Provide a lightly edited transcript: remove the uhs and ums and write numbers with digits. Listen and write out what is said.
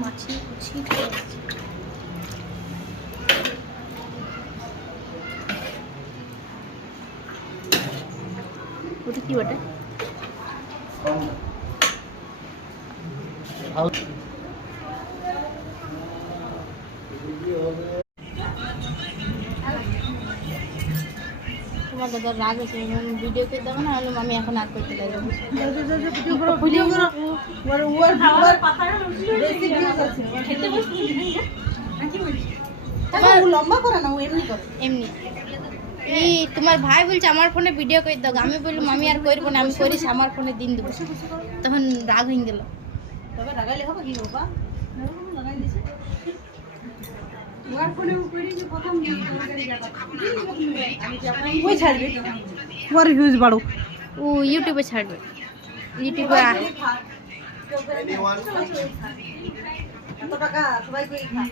মাছি কুচি ওটা কি ওটা তোমার দাদার রাগ আছে ভিডিও করে দেবো না হলে আমি এখন আর করতে লাগবো লম্বা করে না এমনি করে এমনি এই তোমার ভাই বলছে আমার ফোনে ভিডিও করে দাও আমি বললাম আমি আর করবো না আমি করিস আমার ফোনে দিন দেবো তখন রাগ হয়ে গেল তবে লাগাইলে হবে কি বাবা লাগাই দিছে ওই ছাড়বে তোমার ভিউজ বাড়ো ও ইউটিউবে ছাড়বে ইউটিউবে এত টাকা সবাই কই খা